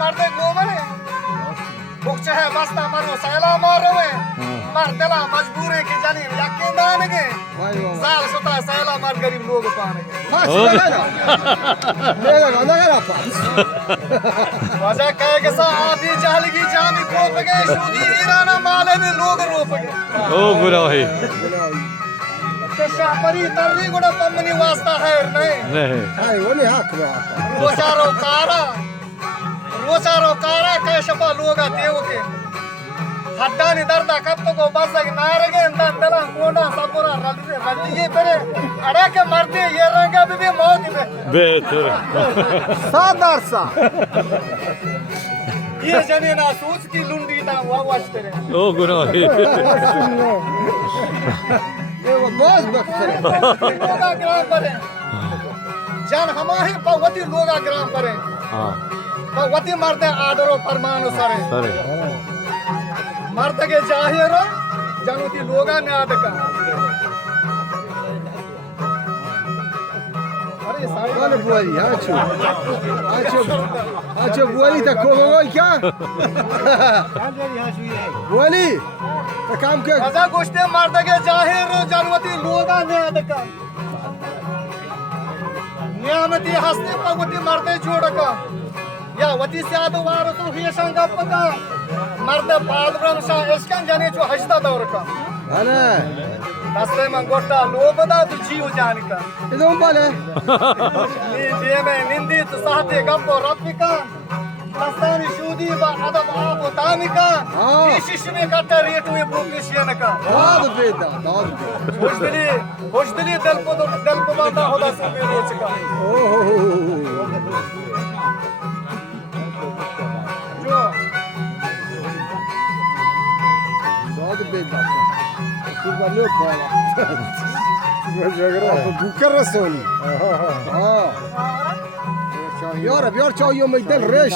मरते गोमरे बुक्च है बस्ता मरो सैला मारो में मर दिला मजबूर है कि जानी यकीन दान के साल सुता सैला मर गरीब लोग पाने वजह कहे कि सा आधी जालगी जामी कोप गए शूदी ईराना माले में लोग रोप गए ओ बुरा भाई के शापरी तरली गुड़ा पम्मनी वास्ता है नहीं हाय वो नहीं हक में रोचारो कारा कैशपा लोग देव के हड्डानी दर्दा कब तो को बस नारगे अंदला कोंडा सबुरा रल्ली पेरे अड़े के मरते ये रंगा भी मौत पे बेहतर सादर सा ये जने ना सोच की लुंडी ना वाच तेरे ओ गुना भाई ये वो बस बक्सर लोगा ग्राम परे जान हमारी पवती लोगा ग्राम परे हां पवती मरते आडरो फरमानो सारे सरे मर्द के जाहिरो जानुती लोगा ने आदका अरे वाले बुआली आछो बुआली तक को क्या बुआली तो काम के मजा गोष्टे मर्द के जाहिरो जानुती लोगा ने आदका नियामती हस्ते पवती मरते जोड़का या वती से आदो वारो तो ये संगप का मर्द पालब्रम सा इसकन जाने जो हस्ता दौर का अरे दस्ते में गोटा लोबदा तो जीव जान का इधर बाले ये में निंदी तो साथे गप्पो रब्बिका दस्तानी शूदी बा अदब आपो तामिका ये शिष्य में कट्टा रेट हुए प्रोफेशन का दाद बेटा होशदली दल को बांधा होदा सब में रोच का ओहो जो दाद बेटा सुबह लो खाला बुकर रसोनी हाँ यार चाहिए मैं दल रेश